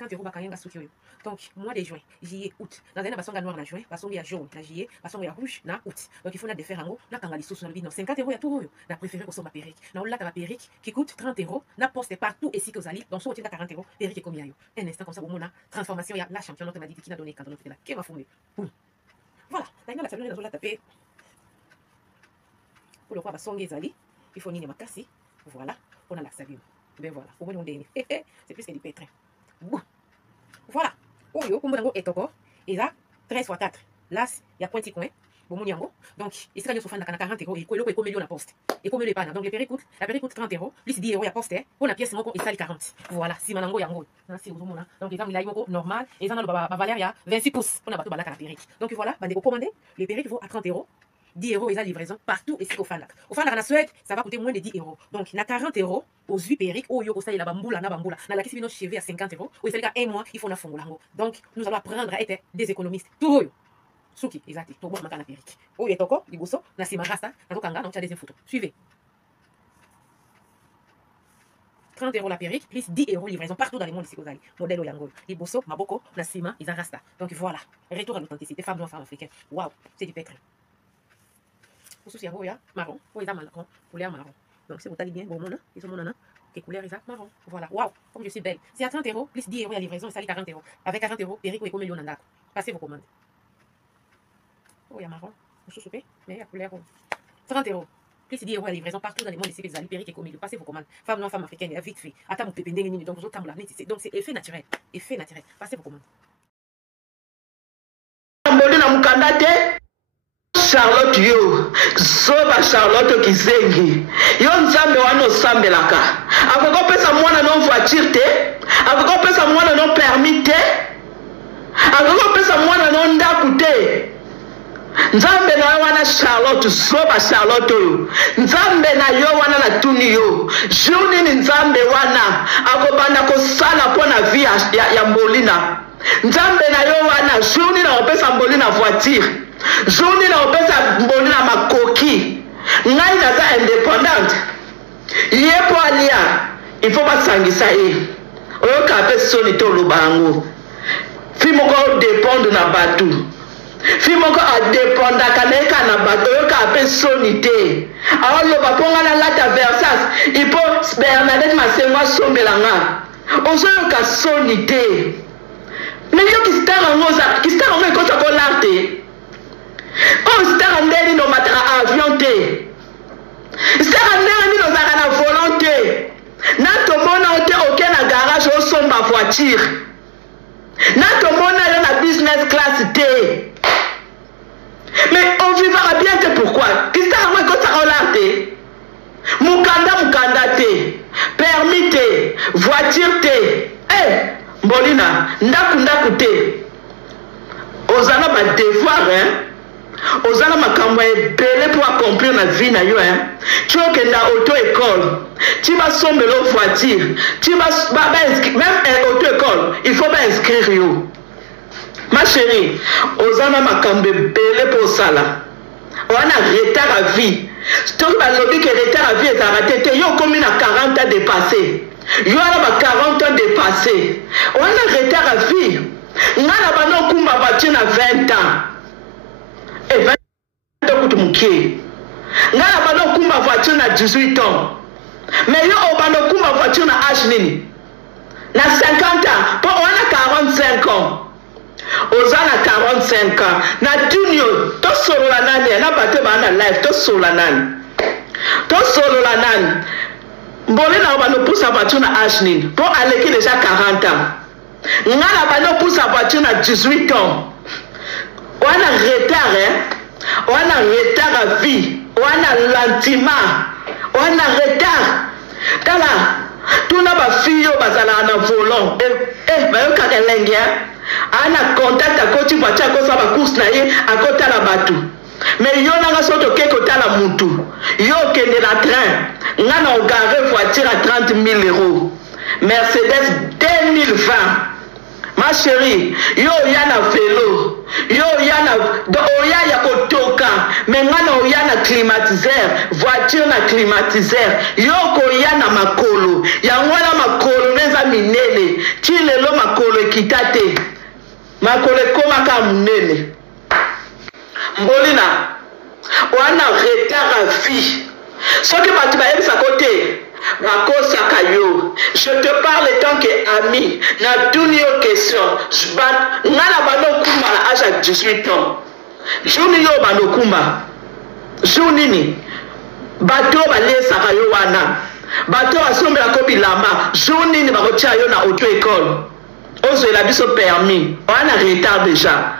50 euros bakayanga suki oyo. Donc mois de juin, juillet, août. Dans un basonga noir na juin, basonga ya jaune na juillet, basonga ya rouge na août. Donc il faut na défaire ango, na kanga lisusu na bino 50 euros ya tout oyo. Na préféré ko somba perruque. Na olata la perruque qui coûte 30 euros, na poste partout ici que vous allez. Donc so otinda 40 euros, perruque comme yayo. Un instant comme ça bomona transformation ya la championne m'a dit qui n'a donné quand on fait la kema fumé. Voilà, là la salon na zola taper. Pour le roi basonga ezali, il faut nini makasi. Voilà, on a la savine. Ben voilà, au moins c'est plus que du pétrin. Voilà. Oyo, comme vous et toko, et là, 13 x 4. Là, il y a pointi coin. Bon, donc, il sera sur 40 euros et comme million la poste. Et comme le pana. Donc, la perruque coûte 30 euros. Plus 10 euros à poste. Pour la pièce, il sale 40. Voilà, si manango yango. Donc, les gens, il a normal. Et ça, la valeur, il y a 26 pouces. On a battu la perruque. Donc, voilà, vous commandez. Les perruques vont à 30 euros. 10 euros et la livraison partout ici au Fanlac. Au Fanlac, en Suède, ça va coûter moins de 10 euros. Donc, il y a 40 euros aux 8 perruques. Oh, yo, ça, il y a bamboula, na bamboula. Na la question de cheveux à 50 euros. Ou il fait un mois, il faut na fongolango. Donc, nous allons apprendre à être des économistes. Tout yo. Souki, exact. Tout bon, ma perruque. Oh, il y a toko, il bosso, na sima rasta, na tokanga, donc tu as des photos. Suivez. 30 euros la perruque, plus 10 euros livraison partout dans le monde ici aux allez. Modèle Oyango. Les bosso, maboko, na sima, ils rasta. Donc voilà. Retour à l'authenticité. Femmes noires, femmes africaines. Waouh, c'est du pétrin. Pour ceux qui marron, ou ils ont marron, couleur marron. Donc si vous allez bien, bon, ils ont que couleur ils ont marron. Voilà, waouh, comme je suis belle. C'est à 30 euros, plus 10 euros à livraison, et ça 40 euros. Avec 40 euros, perruque ou million d'andako. Passez vos commandes. Oh, il y a marron, vous soupez, mais il y a couleur 30 euros. Plus 10 euros à livraison partout dans le monde ici, les perruques et commis. Passez vos commandes. Femmes noires, femmes africaines, vite fait. Attends, vous pépez, donc vous autres, donc c'est effet naturel. Effet naturel. Passez vos commandes. Charlotte yo soba Charlotte kizengi yo nzambe wana osambelaka akokopesa mwana no voiture te akokopesa mwana no permis te akokopesa mwana no ndaku te nzambe na wana Charlotte soba Charlotte yo nzambe na yo wana na tuni yo journée ni nzambe wana akobanda kosala pona vie ya Mbolina nzambe na yo wana journée na opesa Mbolina voiture journée na opesa Mbolina makoki ngai naza indépendante yepo alia il faut basangisa ye oyoka ape soni to lubango fi moko dépendre na batu fi moko adépendaka na eka na bato oyoka ape soni te aoloba mponga na lata Versace il faut Bernadette Masengo asombelanga ozoyoka soni te mais yo kistara ngo ekota kolarte oh, star ndeni no mataka avion te. Star ndeni no zaka na volonté. Na to mona ote oke na garage o somba voiture. Na to mona yo na business class te. Mais on vivra bien te pourquoi? Star ngo ko sa te. Mukanda te. Permis te. Voiture te. Eh, Mbolina, ndaku te. Ozana ba devoir hein. Ozana makambo ebele pour accomplir na vie na yo hein. Tu okenda auto école, tu vas sombelo voiture, tu vas même auto école, il faut pas inscrire yo. Ma chérie, ozana makambo ebele pour sala. On a retard à vie. Tout ba lobi que retard à vie est arrêté. Yo comme na 40 ans dépassé. Yo ala 40 ans dépassé. On a retard à vie. Ngana bano kumba voiture na 20 ans. Et 20 ans kutu mukie. Ngana bano kumba voiture na 18 ans. Mais yo obano kumba voiture na âge nini? Na 50 ans. Pour on a 45 ans. Ozana 45 ans. Na tunyo to solo la nani na bate ba na live to solo la nani. To solo la nani. Mbolina obano poussa voiture na âge nini? Pour aleki déjà 40 ans. Ngana bano poussa voiture na 18 ans. On a retard, hein? On a retard à vie. On a lentiment. On a retard. Tala, tout n'a pas fille au bazala en volant. Bah, yo kakelengi, hein? On a contact à côté voiture à cause de la course naïe à côté de la bateau. Mais yo n'a pas sorti que côté la moutou. Yo kende la train. N'a on garé voiture à 30 000 euros. Mercedes 2020. Ma ma chérie, yo yana vélo, yo yana oya ya kotoka, mais ngana oya na climatiseur, voiture na climatiseur, yo koya na makolo, yango na makolo neza minene, ti lelo makolo ekitate, makolo ekomaka munene. Mbolina, wana retard à vie. Ce qui va te faire à côté, je te parle tant qu'ami, n'a tout ni aux questions. N'a la bano kuma à l'âge de 18 ans. Jouni yo bano kuma. Jouni bateau balé sakayo wana. Bateau asombe la kobi lama. Jouni ni barotia yo na auto-école. Ozo la biso permis. On a retard déjà.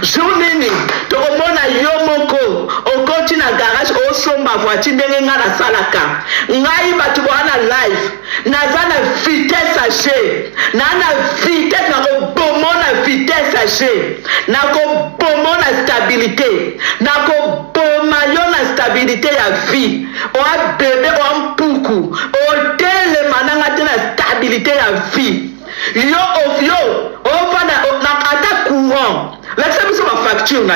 Journée, tu remona yo moko, on continue à garage, on somba voiture, n'enga na salaka. Ngai batu wana live, nazana vitesse sachet, nana vitesse na ko na vitesse sachet, na ko na stabilité, na ko yo na stabilité ya vie. On a bébé on poukou, on tele mananga na stabilité ya vie. Yo, on va na attaque courant. La qui s'appuie sur ma facture, tu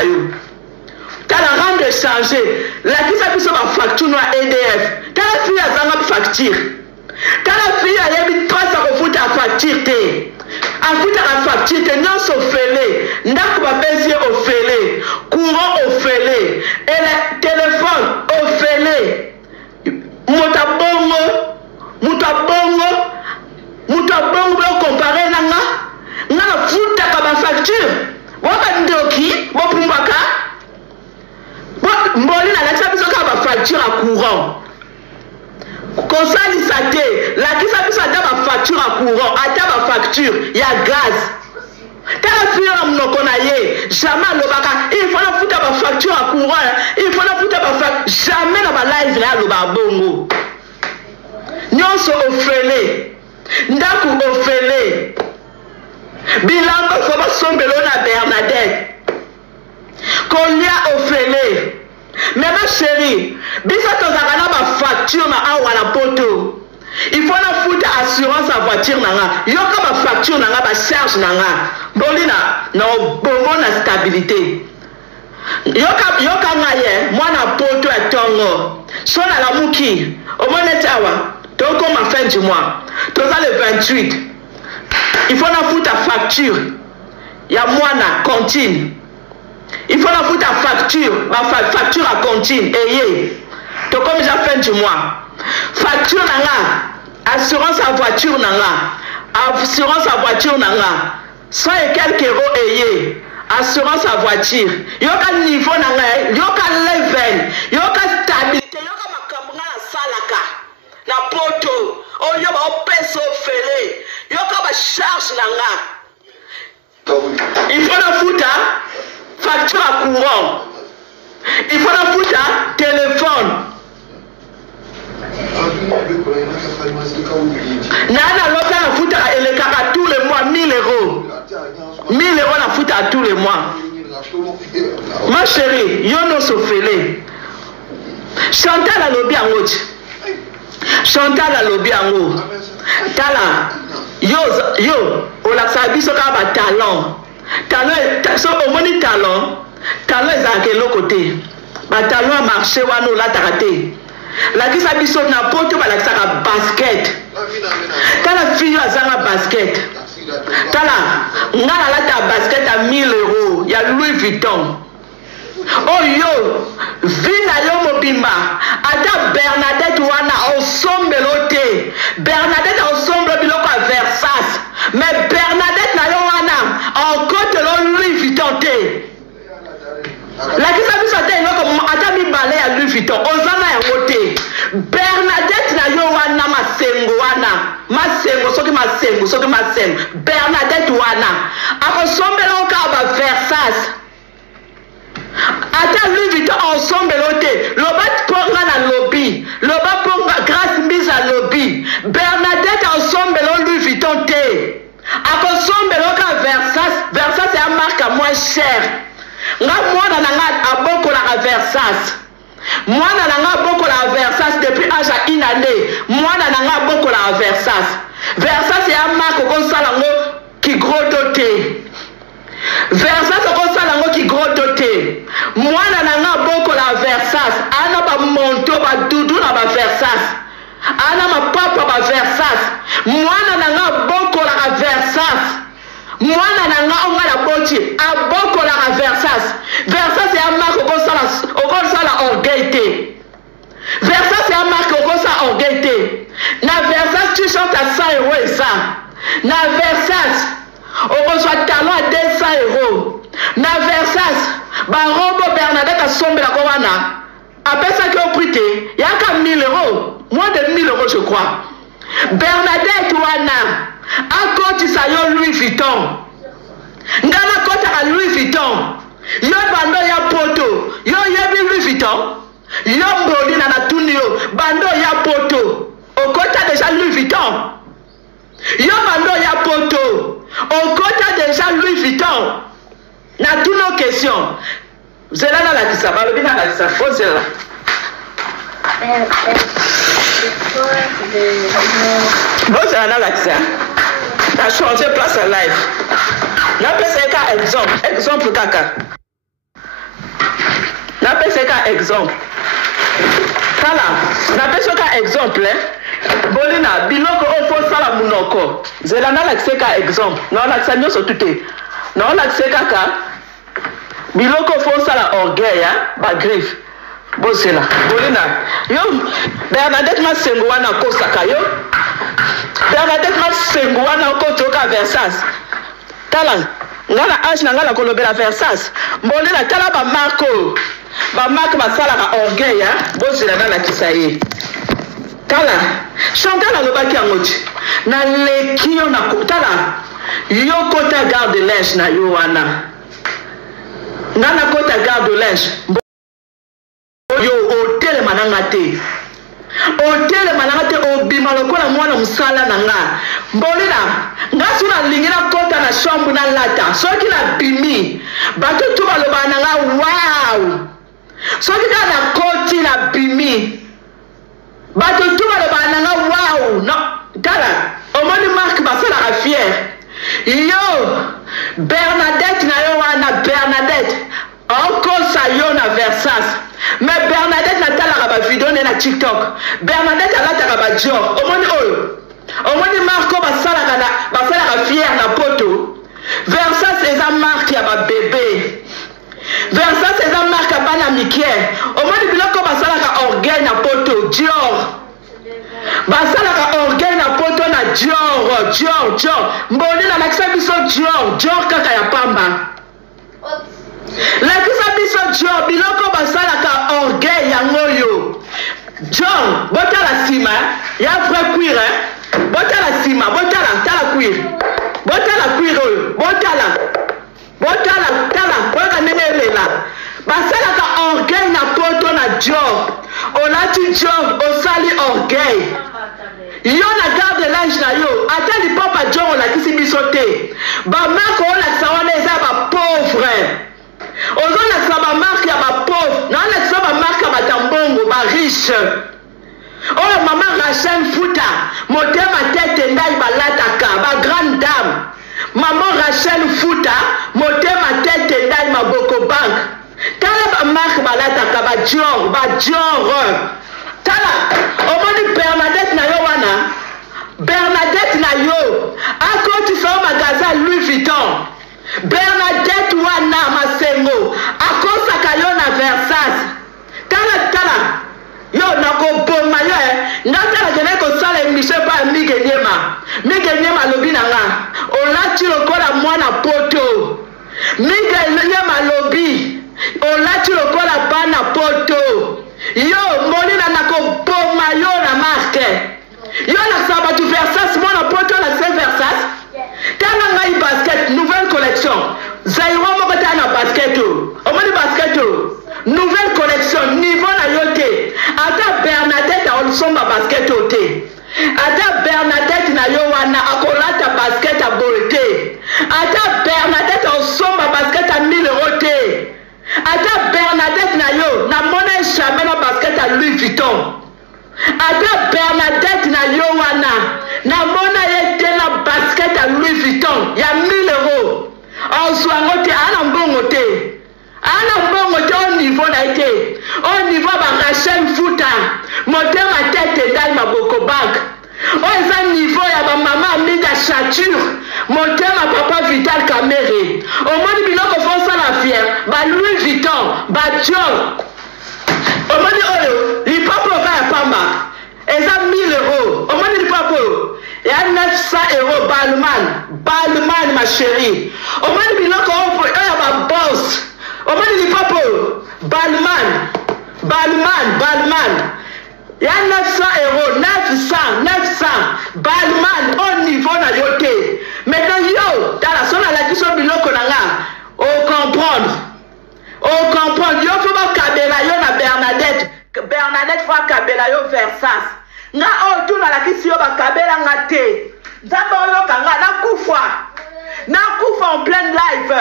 as la rendre chargée. La qui s'appuie sur ma facture, EDF. Tu as la fille à Zanga facture. Tu as la fille à Yebi 300 euros à facture. À foutre à facture, non s'offler. N'a pas baisser au fêlé. Courant au fêlé. Et le téléphone au fêlé. Moutabongo, comparé n'a la foutre à ma facture. Waka ndoki, wapumbaka. Mboli na lakisa biso ka ba facture à courant. Konsali sate, la kisa biso ata ba facture à courant, ata ba facture ya gaz. Tala fiyo mnoko na ye, jamais lobaka, il faut la foutre ba facture à courant, il faut la foutre ba facture, jamais na ba live la loba bongo. Nyonso ofele. Ndaku ofele. Bilango soba sombelo na Bernadette. Kolia ofele. Mais ma chérie, bisa tozakana ba facture na awa na poto. Il faut la foutre assurance à voiture nanga. Yoka ba facture nanga ba charge nanga. Bolina na bongo na stabilité. Yoka ngaye mwana poto ya tongo. Sona la muki. Omone tawa. Toko ma fin du mois. Toza le 28. Il faut la foutre à facture. Il y a moi na cantine. Il faut la foutre à facture. Facture à cantine. Et donc comme j'ai fin du mois. Facture nanga. Assurance à voiture nanga. Assurance à voiture nanga. 100 et quelques euros ayé. Assurance à voiture. Yoka niveau nanga. Yoka level. Yoka stabilité. Yoka makamuna na salaka. Na poto. Oh yoba opeso fele. Yoka ba charge nanga. Il faut la foutre facture à courant. Il faut la foutre téléphone. Nana l'autre la foutre à elekaka tous les mois 1000 euros. 1000 euros la foutre à tous les mois. Ma chérie, yo no sofele. Chantal a lobby en haut. Chantal a lobby en haut. Tala. Yo, on a sabi so ka ba talent. Talent, so au moni talent est à quel côté? Ba talent a marché wano la tarate. La qui sabi so na poto ba la saka basket. Tala fille a zanga basket. Tala, ngala la ta basket à 1000 euros. Il y a Louis Vuitton. Oh yo, vina yo mobimba. Ata Bernadette wana osombelote. Bernadette osombe biloko a Versace. Mais Bernadette na yo wana en côté Louis Vuitton te. La qui s'abuse à tel comme ata mi balé à Louis Vuitton. Ozana ya wote. Bernadette na yo wana masengo wana. Masengo soki masengo. Bernadette wana. Ako sombelo ka ba Versace. Ata Louis Vuitton ensemble l'autre. Loba ponga na lobby. Loba ponga grâce mise à lobby. Bernadette ensemble Louis Vuitton te. Ensemble l'autre Versace. Versace est une marque moins chère. Nga mwana nanga aboko la Versace. Mwana nanga aboko la Versace depuis âge à une année. Mwana nanga aboko la Versace. Versace est une marque qu'on salango qui gros doté. Versas okosala ngo ki gros doté. Mwana nanga boko la Versas, ana ba monto ba dudu na ba Versas. Ana ma papa ba Versas. Mwana nanga boko la Versas. Mwana nanga onga la boti, aboko la Versas. Versas ya marque okosala orgueil. Versas c'est un marque au ça orgueil. Na Versas tu chantes à 100 € et ça. Na Versas on reçoit talent à 200 €. Na Versas barobo Bernadette a sombre la kowana. Après ça qui ont prêté, il y a qu'à 1000 €, moins de 1000 € je crois. Bernadette wana a côté ça yo Louis Vuitton. Ngana côté à Louis Vuitton. Yo bando ya poto, yo yebi Louis Vuitton. Yomboli na natunio bando ya poto okota déjà Louis Vuitton. Yo bando ya poto okota déjà Louis Vuitton. Na toutes nos questions zela na la kisa balobi na la kisa fo zela bon zela na la kisa na changer place en live na pesa ka exemple kaka na pesa ka exemple. Kala, na peso ka exemple, bolina biloko ofo sala munoko. Zela na lakseka exemple. Na laksa nyoso tuté. Na lakseka ka biloko ofo sala orgueil ba griffe. Bosela. Bolina. Yo Bernadette Masengo wana kosaka yo. Bernadette Masengo wana kotoka Versas. Kala, ngala age na ngala kolobela Versas. Bolina tala ba Marco. Ba marque basala ka orgueil bozela na la kisaye. Tala Chantal alobaki angoti na lekio na kotala yo kota garde de linge na yo wana ngana kota garde de linge yo hotel mananga te obima lokola mwana musala na nga mbolina ngasu na lingina kota na chambre na lata soki na bimi bato tu baloba na nga wow. Soki na koti na bimi bato tu baloba na nga wow no tala omoni marque basala ka fier yo Bernadette na yo wana Bernadette okosa yo na Versas mais Bernadette na tala ka ba video na TikTok Bernadette alata ka ba Dior omoni marque basala ka fier na poto Versas eza marque ya ba bébé Versas c'est un marque à bana Mikiel. Au moins du biloko basalaka orgueil na poto Dior. Basalaka orgueil na poto na Dior. Mboni na lakisa biso Dior kaka ya pamba. Lakisa biso Dior biloko basalaka orgueil ya ngoyo. Dior botala sima ya vrai cuir botala sima tala cuir. Botala cuir Botala, kwa nenelela. Basala ka orgueil na poto na Dior. Olati Dior, osali orgueil. Yo na garde linge na yo. Ata li papa Dior la kisi bisote. Ba marque on la sawana eza ba pauvre. Ozo la sa ba marque ya ba pauvre. Na la sa ba marque ba tambongo ba riche. Oh maman Rachel Fouta, motema tete ndai balataka ba grande dame. Maman Rachel Fouta, motema tete ndai maboko bank. Tala ba marque balataka ba Dior. Tala, omoni Bernadette na yo wana. Bernadette na yo. Akoti sa magasin Louis Vuitton. Bernadette wana Masengo. Akosaka yo na Versas. Tala. Yo nako boma yo ngata la ko sala émission pa Miguel lobi na nga olati lokola mwana poto Miguel lobi olati lokola bana poto yo moni na nako boma yo na marque yo na saba tu Versas mwana poto na c'est Versas tana ngai basket nouvelle collection Zairo mo bata na basket omoni basket nouvelle collection niveau na yote ata Bernadette a olsomba basket ote ata Bernadette na yo wana akolata basket a bolte ata Bernadette a olsomba basket a 1000 € te ata Bernadette na yo na mona jamais na basket a Louis Vuitton ata Bernadette na yo wana na mona yete na basket a Louis Vuitton ya 1000 €. ozwango te ana mbongo te ana mbongo te au niveau na ye te au niveau ba Rachel Mfuta motema tete ndai maboko bank oyo eza niveau ya bamama Amida Chature motema papa Vital Kamere omoni biloko fosala fiere ba Louis Vuitton ba Dior omoni oyo lipapo oka ya pamba eza 1000 euros omoni lipapo ya 900 euros Balmain ma chérie omoni biloko oyo ya baboss omoni lipapo Balmain ya 900 euros 900 Balmain au niveau na yo te maintenant yo tala so na la kiso biloko na nga o comprendre yo fo bakabela yo na Bernadette fo akabela yo Versace nga oyo tu na la kisi yo bakabela nga te nzambe oyoka nga nakufa en pleine live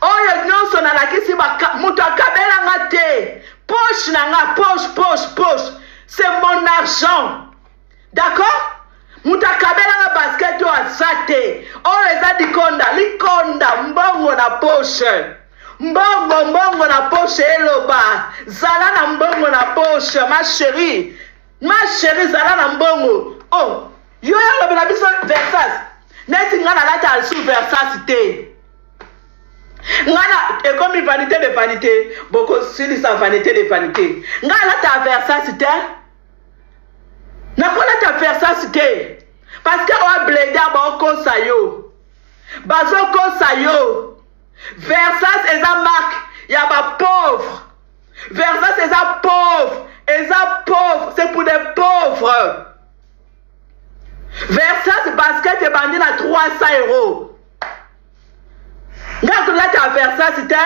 oyo nyonso na la kisi moto akabela nga te poche na nga poche c'est mon argent d'accord moto akabela nga basket oyo aza te oyo eza likonda mbongo na poche mbongo na poche eloba zala na mbongo na poche ma chérie zala na mbongo oh yo yalobela biso Versace neti nga nalata alisu Versace te ngana ekomi vanité de vanité bokosilisa vanité de vanité nga alata Versace te nakolata Versace te parce que oa bleda baokosa yo bazokosa yo Versace eza marque ya bapauvre Versace eza pauvre c'est pour des pauvres Versace basket ebandi na 300 euros nga kolata Versace te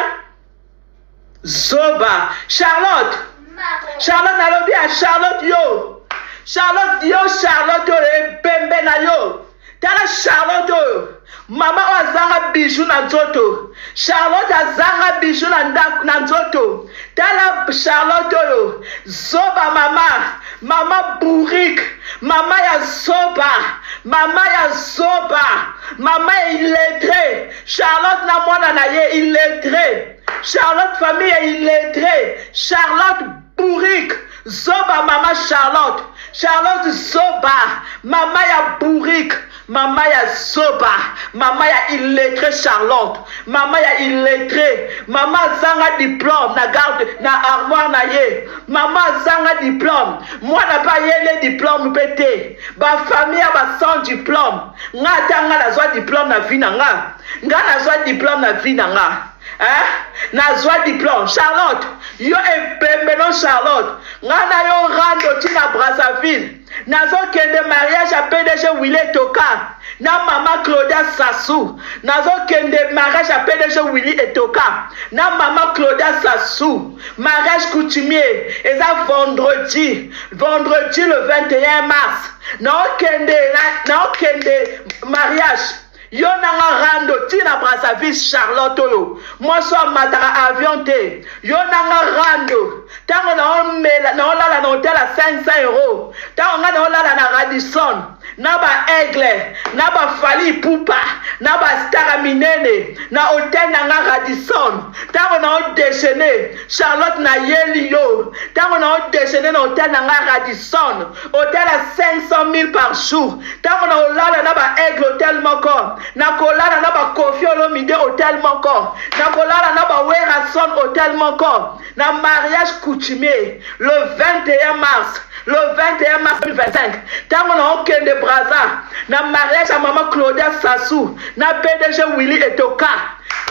zoba Charlotte nalobi ya Charlotte oyo ebembe na yo tala Charlotte oyo mama oyo azanga bijou na nzoto Charlotte azanga bijou na nzoto tala Charlotte oyo zoba mama bourrique mama ya zoba mama illettré Charlotte na mwana na ye illettré Charlotte famille ya illettré Charlotte bourrique zoba mama Charlotte zoba mama ya bourrique mama ya zoba mama ya illettré Charlotte mama ya illettré mama azanga diplôme na garde na armoire na ye mama azanga diplôme mwana pa yele diplôme pete ba famille ya ba sans diplôme nga tanga nazwa diplôme na vie na nga nazwa diplôme na vie na nga nazwa diplôme Charlotte yo epembeno Charlotte nga na yo rando tina Brazzaville nazokende mariage ya PDG Willy Etoka na mama Claudia Sassou nazokende mariage ya PDG Willy Etoka na mama Claudia Sassou mariage coutumier eza vendredi le 21 mars naokende mariage yo nanga rando tina Brazzaville Charlotte oyo moso amataka avion te yo nanga rando tango naolala na hotel à 500 euros tango nga naolala na Radisson na ba Aigle na ba Fally Ipupa na ba Star minene na hotel nanga Radisson tango na déjeuner Charlotte na yeli yo tango na déjeuner na hotel nanga Radisson hotel à 500 000 par jour tango na olala na ba Aigle hotel moko na kolala na ba Kofi Olomide hotel moko na kolala na ba Werason hotel moko na mariage coutumier le 21 mars 2025 tango na okende Brazza na mariage ya mama Claudia Sassou na PDG Willy Etoka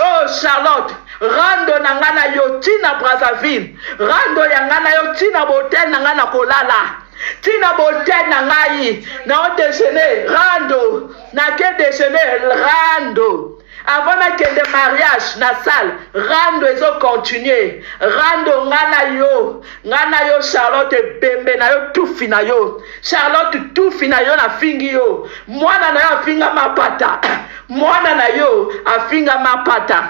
oh Charlotte rando na nga na yo tina Brazzaville rando ya nga na yo tina hotel na nga na kolala tina botel na ngai na déjeuner rando na ke déjeuner rando avant na kende mariage na salle rando ezo continuer rando ngana yo Charlotte bembe na yo tufi na yo Charlotte tufi na yo na fingi yo mwana na yo afinga mapata mwana na yo afinga mapata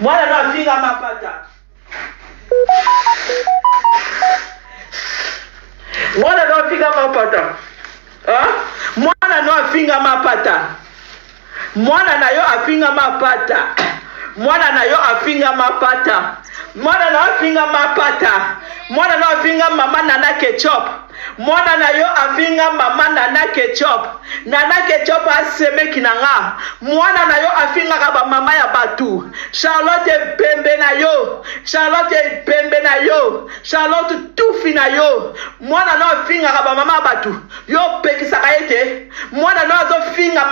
mwana na afinga mapata mwana no afinga mapata mwana no afinga mapata mwana na yo afinga mapata, mwana na yo afinga mapata, mwana na yo afinga mapata, mwana na yo afinga mama nana ketchup, mwana na yo afinga mama nana ketchup, nana ketchup aseme kinanga, mwana na yo afinga kaba mama ya batu, Charlotte pembe na yo, Charlotte pembe na yo, Charlotte tufi na yo, mwana na yo afinga kaba mama batu, yo pekisa kaete, mwana na yo afinga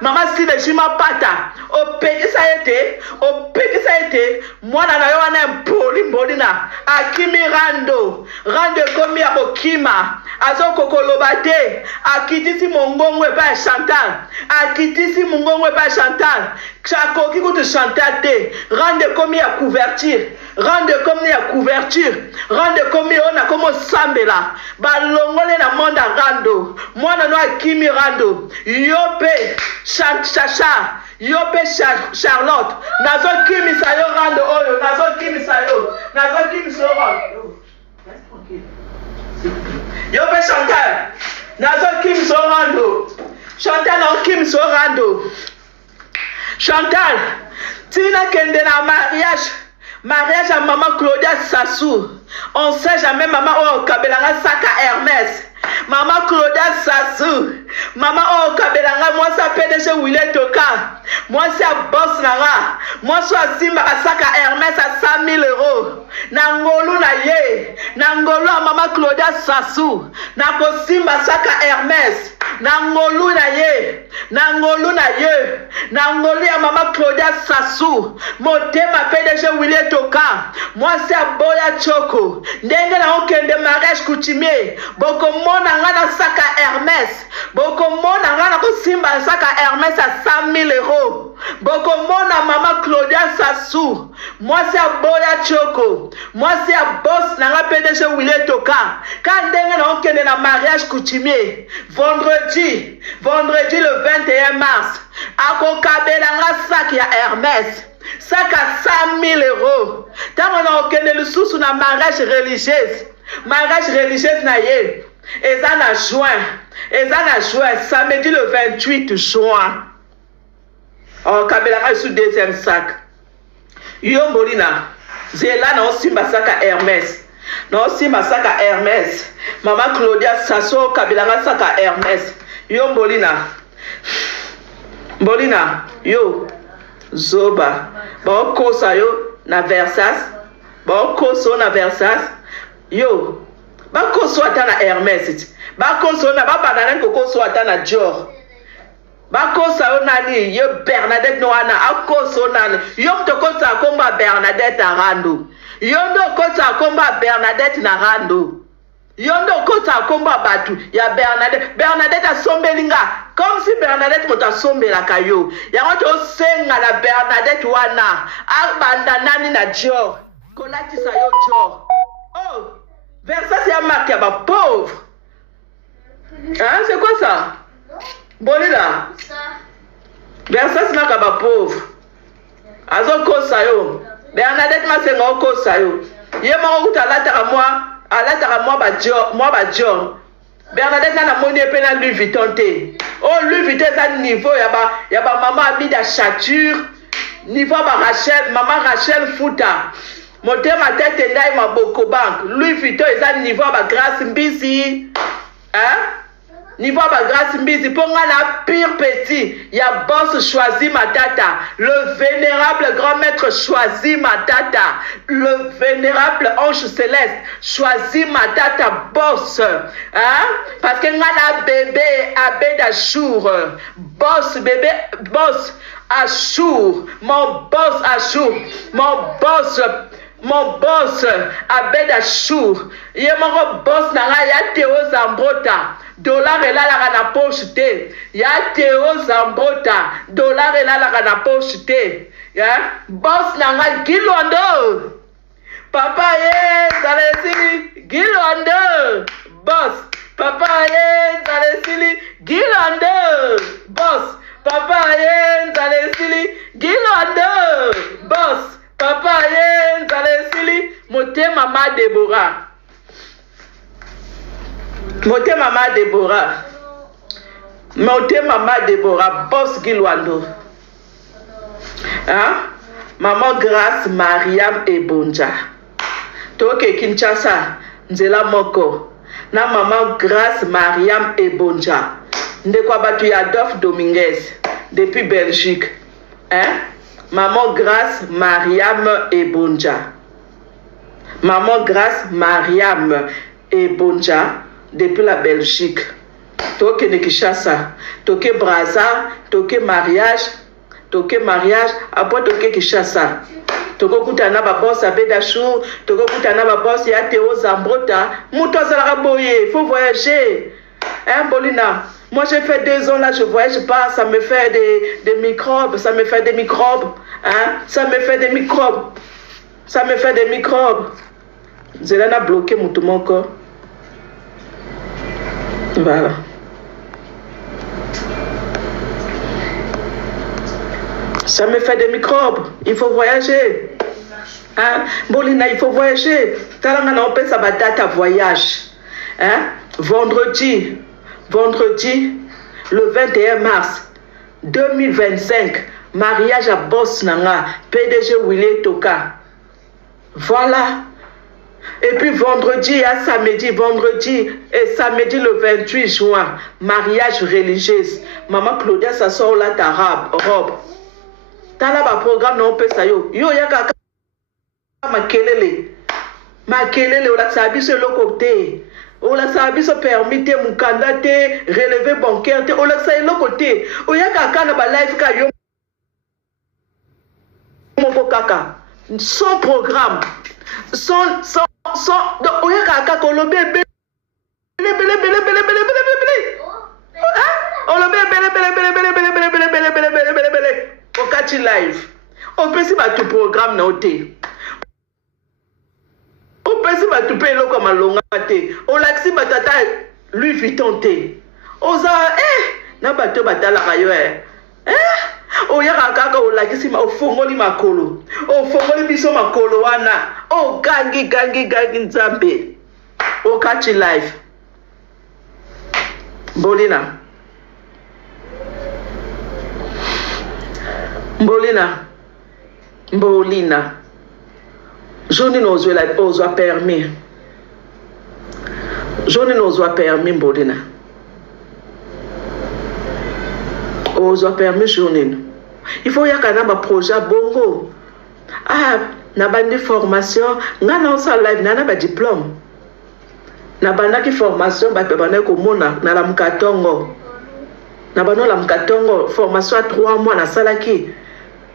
mama sile shima pata, o pekisa ete, mwana na yo wana mboli na, akimi rando komi ya bokima, azo kokoloba te, akitisi mongongo ba Chantal, akitisi mongongo ba Chantal, chakoki kutu Chantal te, rande komi ya couverture, rande komi ya couverture, rande komi ona komo sambela, balongole na monda rando, mwana no akimi rando, yope chacha, yope Charlotte, nazo kimi sa yo rando oyo, nazo kimi sa yo rando. Yo pe Chantal, nazo kim so rando. Chantal on kim so rando. Chantal, tina kende na mariage à maman Claudia Sassou. On sait jamais maman oh kabelanga saka Hermès. Maman Claudia Sassou. Maman oh kabelanga moi ça PDG Willet Toka. Moi c'est à boss nanga. Moi c'est simba saka Hermès à 100 000 €. Nangolu na ye. Nangolu a maman Claudia Sassou. Nako simba saka Hermès. Nangolu na ye. Nangolu na ye. Nangolu a maman Claudia Sassou. Motema PDG Willet Toka. Moi c'est à Boya Choko. Ndenge na okende mariage coutumier. Boko mona ngana saka Hermès. Boko mona ngana ko simba saka Hermès à 100 000 €. Boko mona maman Claudia Sassou. Moi c'est à Boya Choko. Moi c'est à boss nanga PDG Willet Toka. Quand ndenge na okende na mariage coutumier. Vendredi le 21 mars. Ako kabela nga sac ya Hermès. Sac à 100 000 €. Tant on a okende le sous na mariage religieuse. Mariage religieuse na ye. Eza na juin. Samedi le 28 juin. Oh, kabelanga sous deuxième sac. Yo Molina. Zela na osimba saka Hermès. Na osimba saka Hermès. Maman Claudia Sasso kabelanga saka Hermès. Yo Molina. Molina. Yo. Zoba. Ba kosa yo na Versace. Ba koso na Versace. Yo. Ba koso ata na Hermès. Ba koso na ba banana koso ata na Dior. Bakosa yo nani yo Bernadette noana akoso nani yo mtokosa komba Bernadette arando yo ndo kosa komba Bernadette na rando yo ndo kosa komba batu ya Bernadette asombelinga comme si Bernadette mota sombela kayo ya ngoto senga na Bernadette wana abanda nani na Dior kolati sa yo Dior oh Versace ya marque ya ba pauvre hein c'est quoi ça Bolila. Versace na kaba pauvre. Azo kosa yo. Bernadette masenga okosa yo. Ye mo kuta alata moi ba Dior. Bernadette na moni pe na Louis Vuitton te. Oh Louis Vuitton ça niveau ya ba maman Amida Chature. Niveau ba maman Rachel Fouta. Motema tete ndai maboko bank. Louis Vuitton ça niveau ba Grâce Mbisi. Hein? Niveau ba Grâce Mbizi pour la pire petit, il y a boss choisi Matata, le vénérable grand maître choisi Matata, le vénérable ange céleste choisi Matata boss, hein? Parce que ngana bébé Abed Achour, boss bébé boss Achour, mon boss Abed Achour, mon boss nanga ya Théo Zambrota. Dollar et là la poche te. Ya Théo Zambota. Dollar et là la poche te. Ya boss nanga Gilondo. Papa Zalesili Gilondo. Boss. Papa Zalesili Gilondo. Boss. Papa Zalesili Gilondo. Boss. Papa Zalesili Motema ma Deborah. Moté maman Deborah, boss Gilwando. Hein? Maman Grâce Mariam Ebonja. Toke Kinshasa, Nzela Moko. Na Maman Grâce Mariam Ebonja. Ndekwa batu ya Adolphe Dominguez. Depuis Belgique. Hein? Maman Grâce Mariam Ebonja. Maman Grâce Mariam Ebonja. Depuis la Belgique. Toke Kinshasa. Toke Braza. Toke mariage. Toke mariage. Après toke Kinshasa. Toko kutana ba boss Abedachou, toko kutana ba boss ya Théo Zambrota, muto azalaka boye, faut voyager. Hein Bolina, moi j'ai fait 2 ans là, je voyage pas, ça me fait des microbes, ça me fait des microbes, hein, ça me fait des microbes. Ça me fait des microbes. Zelana bloqué mon corps. Voilà. Ça me fait des microbes. Il faut voyager. Hein? Bolina, il faut voyager. Talanga on peut ça va date à voyage. Hein? Vendredi, le 21 mars 2025, mariage à Boss Nanga, PDG Willy Toka. Voilà. Et puis vendredi à samedi, samedi le 28 juin, mariage religieux. Maman Claudia, ça sort là ta robe. Tala ba programme non pe sayo yo yaka makelele ola sabiso lokote ola sabiso permite mukanda te relevé bancaire te ola sa lokote o yaka kana ba live ka yo moko kaka sans programme sans o yaka ka ko lobe bele o lobe bele au Catchy Live. On peut si battre programme noté. On peut si battre payer le comme un long athée. On l'a si batata lui fit tenter. Oza na battu batala rayo o yaka kaka o l'a si ma o fongoli makolo. O fongoli biso makolo wana. O gangi nzambe. Au Catchy Live. Bolina. Mbolina. Journée nous a permis. Mbolina. Nous a permis journée. Il faut y avoir un projet bongo. Ah, na bandi formation, ngana sa live na ba diplôme. Na banda ki formation ba bana ko mona na la mkatongo. Na bano la mkatongo formation à 3 mois na salaki.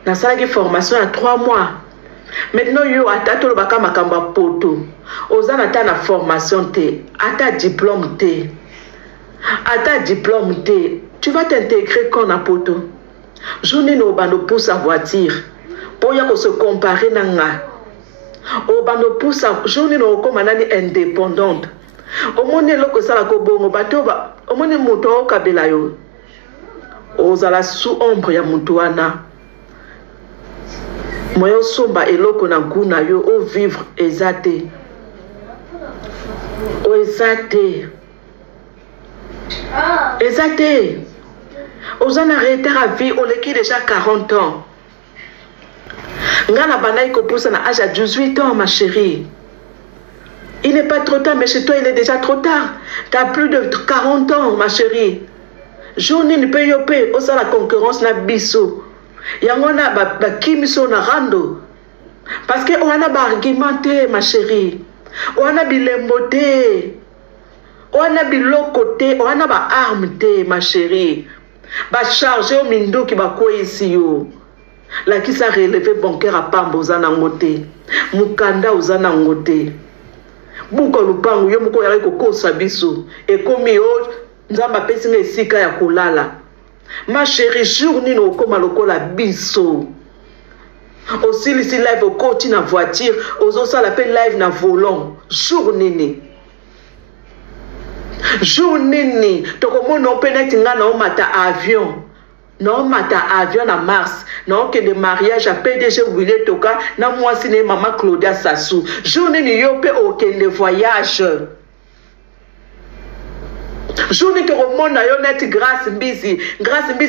Na salaki formation à 3 mois. Maintenant yo atato baka makamba poto. Ozana ta na formation te, ata diplôme te. Tu vas t'intégrer quand na poto. Journée no bando pousse à voiture. Pour ya ko se comparer nanga. O bando pousse à journée no ko manani indépendante. O moni loko sala ko bongo batoba. O moni moto o kabela yo. Ozala sous ombre ya mutuana. Moyo somba eloko na guna yo o vivre ezate. O ezate. Ezate. Ozana arrêter à vie o leki déjà 40 ans. Ngana banai ko poussa na âge à 18 ans ma chérie. Il n'est pas trop tard mais chez toi il est déjà trop tard. Tu as plus de 40 ans ma chérie. Journée ne peut yoper au la concurrence na biso. Yangona ba kimiso na rando. Parce que on a argumenté ma chérie. On a bilemboté. On a bilokoté, on a ba arme te ma chérie. Ba charger au mindo ki ba ko ici yo. La qui sa relevé bancaire à pambo zana ngote. Mukanda uzana ngote. Buko lupangu yo muko yari ko kosa biso. E komi yo nzamba pesi nge sika ya kulala. Ma chérie, journée no koma lokola biso. Aussi ici live au côté na voiture, aux ça l'appelle live na volant. Journée. Toko mo no peneti nga na mata avion. Non mata avion na Mars. Non que de mariage à PDG Willy Toka na moi sine maman Claudia Sassou. Journée ni yo pe aucun de voyage. Journée te remona yo net grâce mbizi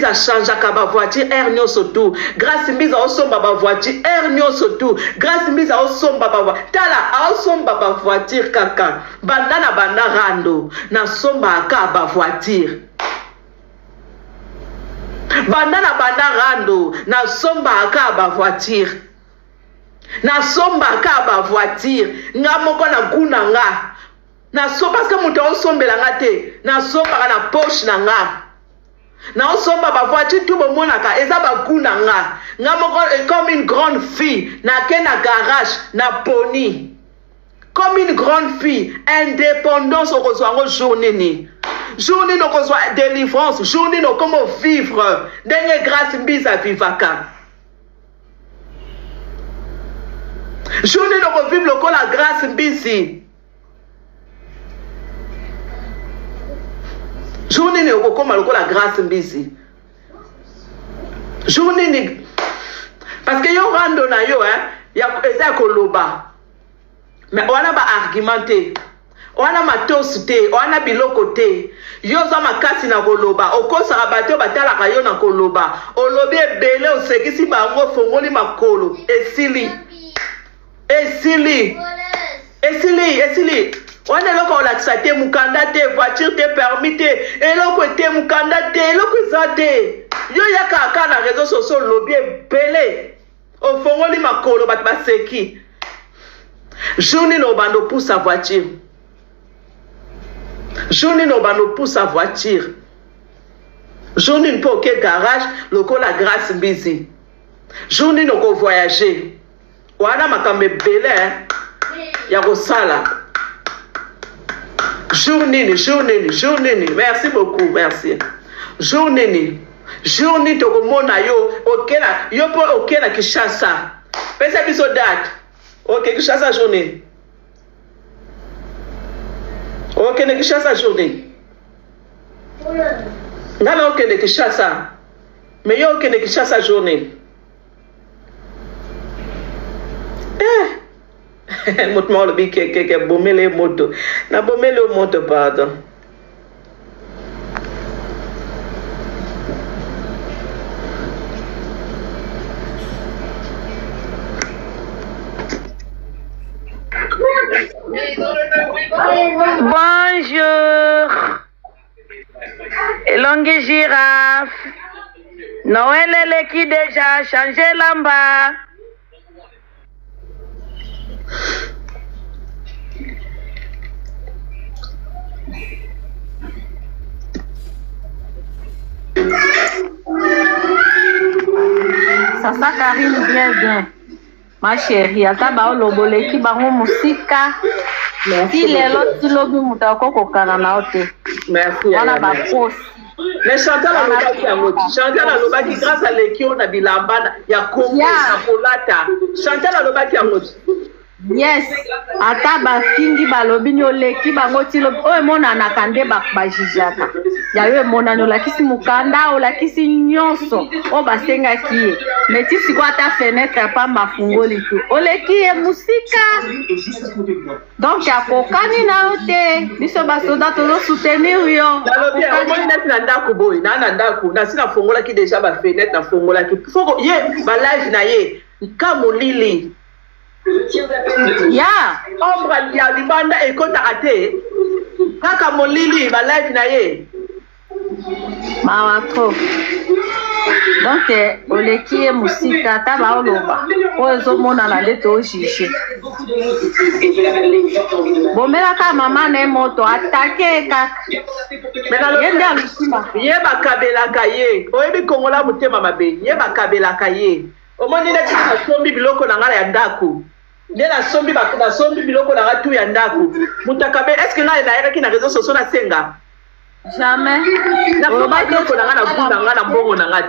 a changé ba voiture air nyonso tout grâce mbizi a osomba ba voiture air nyonso tout grâce mbizi a osomba ba tala a osomba ba voiture kaka bandana bana rando na somba ka ba voiture bandana bana rando na somba ka ba voiture na somba ka ba voiture nga moko na kuna nga na so parce que muto osombela nga te na somba na poche na nga na osomba ba voiture tout bo monaka eza ba kuna nga moko comme une grande fille na ke na garage na pony comme une grande fille indépendance okozwa ngo journée ni journée okozwa délivrance journée no comment vivre ndenge grâce mbiza vivaka journée no vivre lokola grâce mbizi journée ne okokoma lokola grâce mbizi journée ni parce que yo rando na yo eza koloba mais wana ba argumenté wana matos te wana biloko te yo za makasi na koloba okosaka bato batalaka yo na koloba olobi ebele osekisi bango fongoli makolo esili on est là pour l'accepter mukanda te voiture te permis te eloko te mukanda te eloko eza te yo yaka ka na réseaux sociaux lobby ebele ofongoli makolo bato baseki journée no bando pour sa voiture journée no bando pour sa voiture journée no pour ke garage lokola grâce mbizi journée no ko voyager wana makambe ebele ya kosala journée, merci beaucoup, merci. Journée, to mona yo, yo po na Kinshasa. Pesa biso date. Ok, Kinshasa journée. Ok, na Kinshasa journée. Ngana ok na Kinshasa. Mais yo ok na Kinshasa journée. Moto le bi ke bomele moto na bomele moto pardon bonjour longue girafe Noël elle qui déjà changé lamba. Ça Karine bien. Ma chérie, ataba olobole ki bango musika. Si lelo tilobi mutako kokana na ote. Merci. Wana ba post. Mais Chantal alobaki yango. Chantal alobaki grâce à l'équipe na bilamba ya Congo na Kolata. Chantal alobaki yango. Yes, ata bafingi balobi nyoleki bango tilo oyo mona na kande bajijaka ya yo mona nyolakisi mukanda olakisi nyonso o basenga kiye meti siko ata fenêtre pa mafungoli te oleki e musika donc ya kokani na ote biso basoda tozo soutenir yo nalobi omoni neti na ndako boy na ndako na sina fongola ki déjà ba fenêtre na fongola ki foko ye ba live na ye kamolili ya ombre ya libanda ekotaka te kaka molili ba live na ye mawa trop donc oleki ye musika ta baoloba oyo ezomonana nde toojige bomelaka mama na ye moto atake ye kaka ye nde alusima ye bakabelaka ye oyebi kongola motema mabe ye bakabelaka ye omoni neti nasombi biloko na ngai ya ndako nde nasombi biloko na ngai tu ya ndako moto akabe eske ngai nayekaki na réseau sociaux nasenga jamais nasombi biloko na ngai na gu na ngai na mbongo na ngai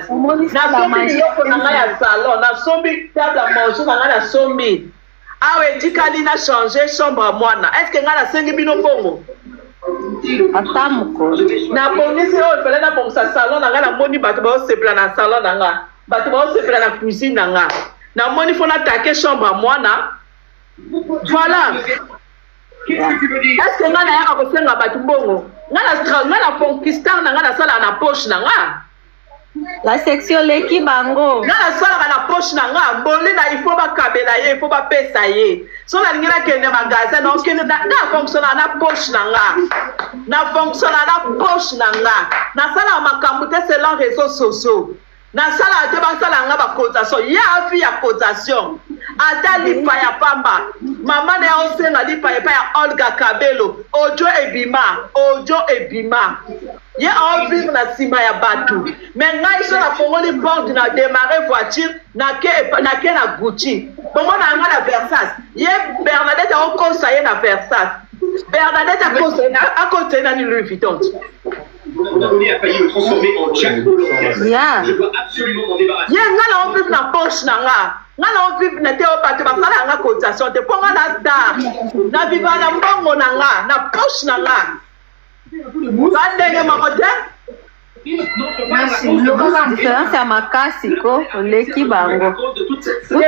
nasombi biloko na ngai ya salon nasombi table à manger na ngai nasombi awa etikali na changer chambre ya mwana eske ngai nasengi bino mbongo ata mokolo nabongisi oyo fele nabongisa salon na ngai namoni bato baosepela na salon na ngai bato baosepela na cuisine na ngai namoni fo natake chambre ya mwana voilà est-ce que ngai nayaka kosenga bato mbongo na conquistant na nga na sala na poche na nga. La section leki bango. Nga na sala na poche na nga, Mbolina il faut ba kabela ye, il faut ba pesa ye. So na ngina kende magasin na okende na fonctionner na poche na nga. Na fonctionner na poche na nga. Na sala makambo te selon réseaux sociaux. Na sala te ba sala nga ba cotisation, ya afi ya cotisation. Ata lipa ya pamba. Mama ne osenga lipa ya Olga Kabelo. Ojo ebima. Ye a vivre na sima ya batu. Mais ngai so na fongoli porte na démarrer voiture na ke na Gucci. Bongo na nga na Versace. Ye Bernadette a conseillé na Versace. Bernadette a conseillé na Louis Vuitton. Napoléon a failli me transformer en Jack Paul. Yeah. Je dois absolument m'en débarrasser. Ye nga na vivre na poche na nga. Nga na vivre na te o patu ba sala nga cotisation te ponga na star. Na vivre na mbongo na nga na poche na nga. Différence ya makasi ko leki bango.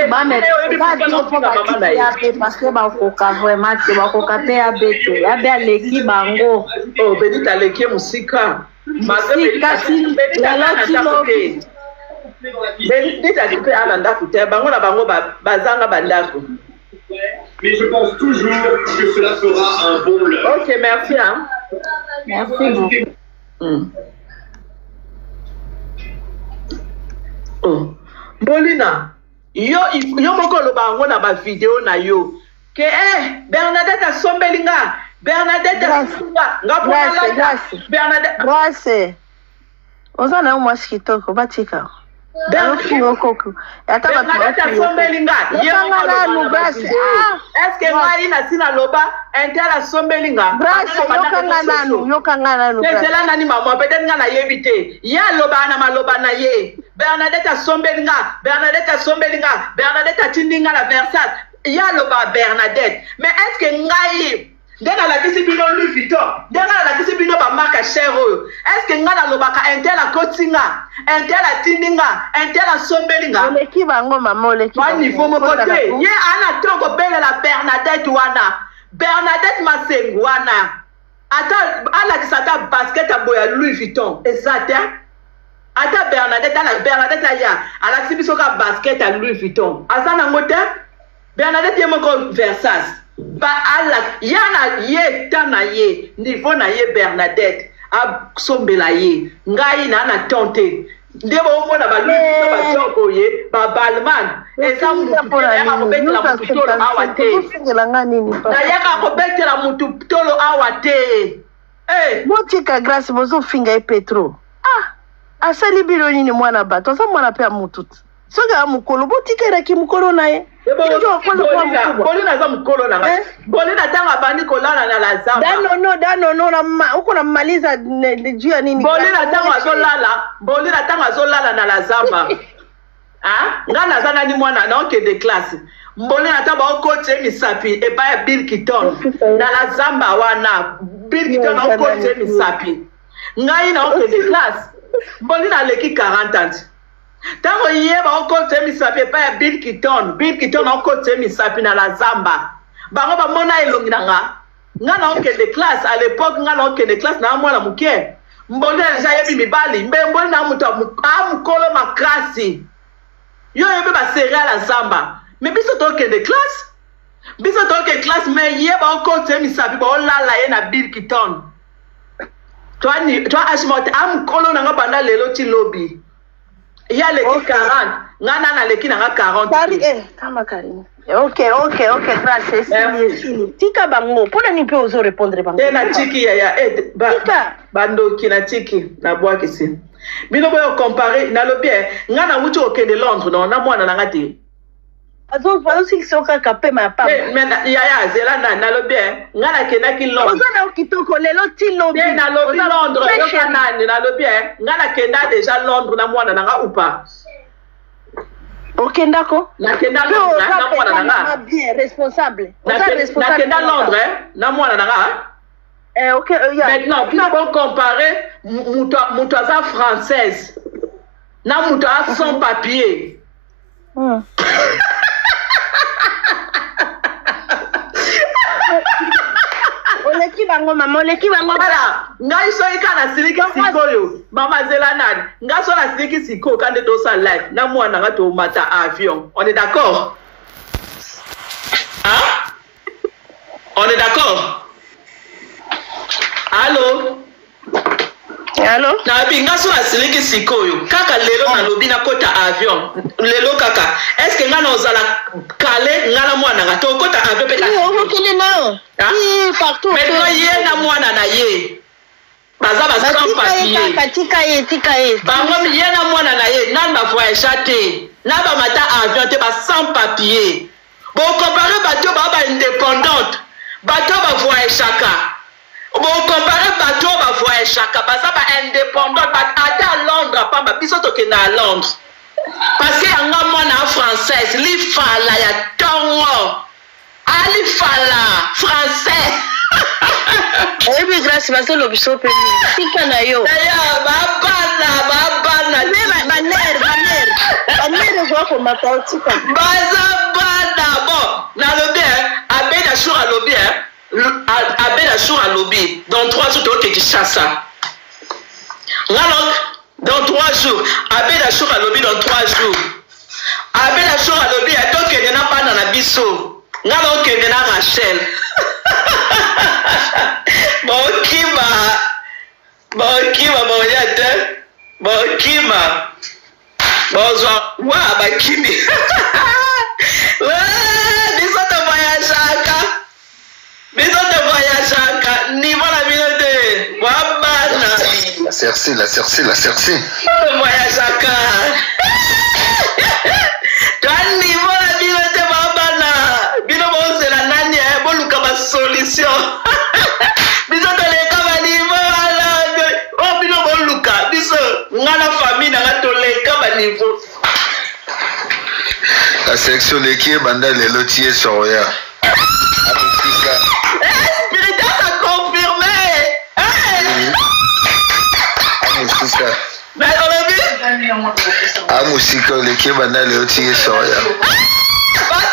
Ba mettre pas dire pour ba kiape parce que ba koka vraiment te ba koka pe ya bete. Ya be leki bango. Oh benita leki musika. Musika si la kilo. Benita kipe ala ndako te bango na bango bazanga bandako. Mais je pense toujours que cela fera un bon leurre. Ok, merci. Hein? Merci beaucoup. Oh. Mbolina, yo moko loba ngo na ba video na yo. Ke Bernadette asombelinga. Bernadette asunga. Bernadette. Grâce. Ozana mwasi kitoko batika. Bernadette asombelinga. Est-ce que ngai na sina loba entela asombelinga? Yokanga nanu. Tezela nani maman peut-être nga na yebite. Ya loba na maloba na ye. Bernadette asombelinga. Bernadette atindinga la Versace. Ya loba Bernadette. Mais est-ce que ngai Dena la kisi bino Louis Vuitton. Dena la kisi bino ba marque cher. Est-ce que nga na lobaka entela kotinga, entela tindinga, entela sombelinga? Leki bango mama leki. Ba niveau mo côté. Ye ana tongo bele la Bernadette wana. Bernadette Masengo wana. Ata ala kisata basket aboya Louis Vuitton. Exact. Ata Bernadette ya. Ala kisi biso ka basket à Louis Vuitton. Azana ngote. Bernadette ye moko Versace. Ba ala yana ye tana ye niveau na ye Bernadette a sombela ye ngai na na tante ndebo omona ba Louis ba soko ye ba Balmain esa mutu ya ko betela mutu tolo awate na yaka ko betela mutu tolo awate motika grâce bozo finga e Petro asali biro nini mwana bato sa mwana pe amututu soga mukolo botikera ki mukolo naye Bolina za mukolo na nga. Bolina tanga bani kolala na la zamba. Dano na uko na maliza jua nini. Bolina tanga zolala na la zamba. Ngana zana ni mwana na oke de classe. Bolina tamba okote misapi e pa Bill Kiton na la zamba wana. Bill Kiton na okote misapi. Ngai na oke de classe. Bolina leki 40 ans. Tango yeba okote misapi pa Bill Kiton okote misapi na la zamba. Bango ba mona elongi nanga. Ngana oke de classe à l'époque ngana oke de classe na mwana muke. Mbonde deja yebi mibali, mbonde na mutu amukolo makasi. Yo yebe ba serrer à la zamba. Mais biso toke de classe. Biso toke classe mais yeba okote misapi ba olala ye na Bill Kiton. Toi ashimote amukolo nanga banda lelo ti lobby. Il y a les 40. Ngana na leki na 40. Kama Karine. Ok, grâce. Tika bango. Pona ni pe ozo répondre bango. Na tiki ya bando kina tiki na bwa kisi. Bino boyo comparer na lobby ngana wuti okende Londres non na mwana na ngati. Azo si soka kape ma pa. Mais ya zela na lobby ngana kenda ki Londres. Ozo na kitoko lelo ti lobby. Na lobby Londres yo kanani na lobby ngana kenda déjà Londres na mwana na upa. Okenda ko? Na kenda Londres na mwana na bien responsable. Na kenda Londres na mwana na OK, yeah. Maintenant, nous pouvons comparer Moutaza française. Na Moutaza sans papier. Oleki bango maman, oleki bango. Voilà. ngai so ikana siliki sikoyo mama zelanani ngai so na siliki sikoyo kande to sa live na mwana nga to mata avion. On est d'accord? Hein? On est d'accord? Allô? Allô? Na binga so na siliki sikoyo kaka lelo na lobi na kota avion lelo kaka est-ce que nga na ozala kale nga na mwana nga to kota avion pe partout mais ko ye na mwana na ye baza ba sans papier tika ye bango ye na mwana na ye na ba voyage te na ba mata avion te ba sans papier bo comparer bato ba indépendante bato ba voyage chaka. Bon, comparé bateau, va voir chacun, ça va indépendant, à Londres, pas ma biso to na Londres. Parce que y a un française, li fala ya tongo. Ali fala français. Et puis grâce à ça le biso pe si kana yo. D'ailleurs, bana. Ma mère voit comme ma partie. Baza bana bon, na le bien, abeda sur à le bien. Abel Achour à lobby dans 3 jours de Kinshasa. Dans 3 jours, Abel Achour à lobby dans 3 jours. Abel Achour à lobby à toi qui n'a pas dans la bisso. Nalo qui n'a Rachel. Bon kima. Bonsoir. Wa ba kimi. Ouais, dis ça te voyage aka. Mais on te voyage à niveau la minute. Wabana. La Cercé. On voyage à car. Toi, niveau la minute, Wabana. Bino bon, c'est la nani, bon, nous comme solution. Biso te le kama niveau, oh, bino bon, Luka. Biso, nga la famille, nga to le kama niveau. La section de qui est banda les lotiers Soroya. Spiritas a confirmé. Mais on l'a vu? Ah, musique, le qui est banda les lotiers Soroya.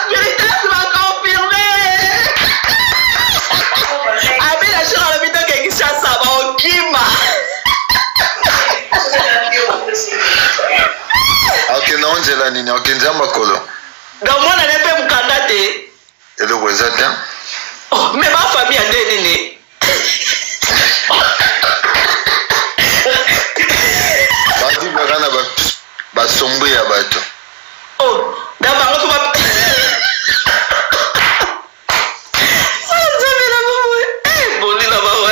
Spiritas m'a confirmé. Abi la chère à l'hôpital qui chasse ça va au Kima. Ok, non, on la nini, ok, nzamba kolo. Donc moi, on n'a pas me candidater. Et le voisin, oh, mais ma famille a dénéné. Badi bagana ba sombo ya bato. Oh, d'abord on va. Boli la mawa.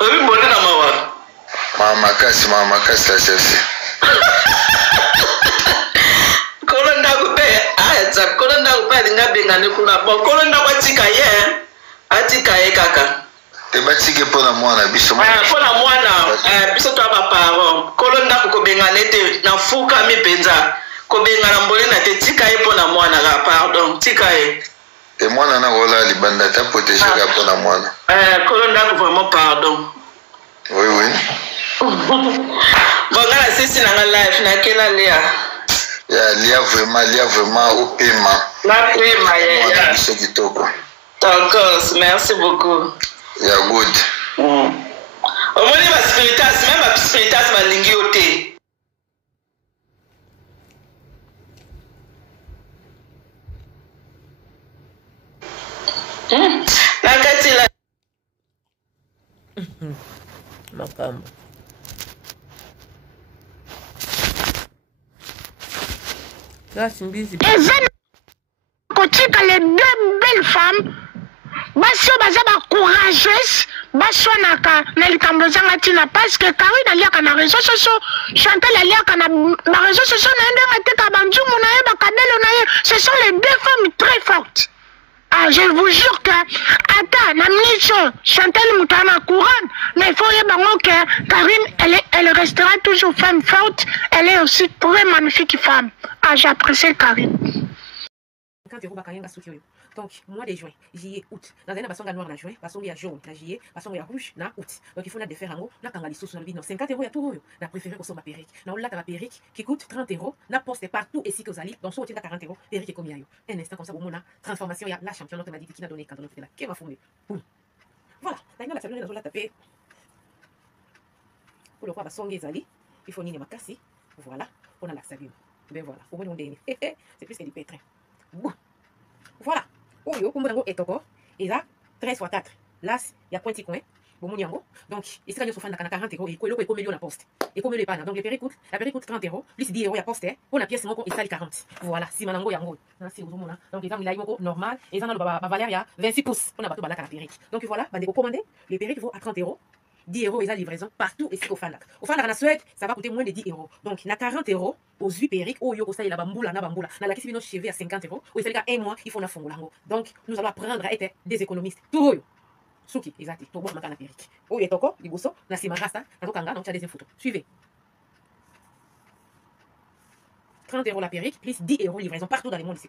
Oui, boli la mawa. Mama kasi la Cercé. Kolonda kupadi ngabenga nekuna bon kolonda kwatika ye atika ye kaka Te batike pona mwana biso. Pona mwana biso to ba parents kolonda kobenga nete na fuka mi penza kobenga na mbole na te tika ye pona mwana ga pardon tika ye Te mwana na rola libanda ta protéger ka pona mwana. Kolonda ko vraiment pardon. Oui. Bon ngala sisi na live na kela lea. Ya lia vraiment au paiement. Na paiement ya. Biso kitoko. D'accord, merci beaucoup. Ya good. Au moins ma spiritas, même ma spiritas ma lingi oté. Nakati la. Makambo. Là, c'est une bise. Kotika les 2 belles femmes basio baza ba courageuse baswanaka na likambo zanga tina parce que Karine aliaka na réseaux sociaux Chantal aliaka na réseaux sociaux na ndenge teka banjumu na ye bakadelo na ye ce sont les 2 femmes très fortes. Ah, je vous jure que attends na miso Chantal mutana couronne mais il faut y bango que Karine elle restera toujours femme forte, elle est aussi très magnifique femme. Ah, j'apprécie Karine. Donc, mois de juin, juillet, août. Dans un basson noir en juin, basson jaune, na juillet, basson rouge, na août. Donc, il faut des faire en haut, na kangali sous non 50 €, il y a tout. Na préféré qu'on soit ma perruque. Na on l'a ta perruque qui coûte 30 €. Na poste partout ici que vous allez. Donc, soit tu as 40 €, perruque est combien? Un instant comme ça, au moment transformation, il y a la championne, on m'a dit qui n'a donné quand on a fait là. Qu'est-ce que va fouiller? Voilà, d'ailleurs, la salle de la taper. Pour le voir, songe zali, il faut nini makasi. Voilà, on a la salle. Ben voilà, au moins on est. C'est plus que du pétrin. Voilà, oyo, comme vous est encore, et là, 13 x 4. Là, il y a pointi coin. Donc, ici, quand on a 40 euros, il faut le la poste. Et comme le pan, donc la péri coûte 30 euros, plus 10 euros, il y a poste, pour la pièce, il sale 40. Voilà, si manango yango. Donc, les gens, il y a normal, et ça, la valeur, il y a 26 pouces. On a battu la péri. Donc, voilà, vous commandez, les péri vaut à 30 euros. 10 euros, ils ont livraison partout ici au Fanlac. Au Fanlac, en Suède, ça va coûter moins de 10 euros. Donc, il y a 40 euros aux huit périques, au yo, ça, il y a bamboula, na bamboula. Dans la question, cheveux à 50 euros, ou il y a un mois, il faut na fongolango. Donc, nous allons apprendre à être des économistes. Tout Suki, exact. Tout bon, on a la périque. Oh, il est encore, il bosso, na simarasta, na tokanga, donc il y a des photos. Suivez. 30 euros la périque, plus 10 euros livraison partout dans le monde ici.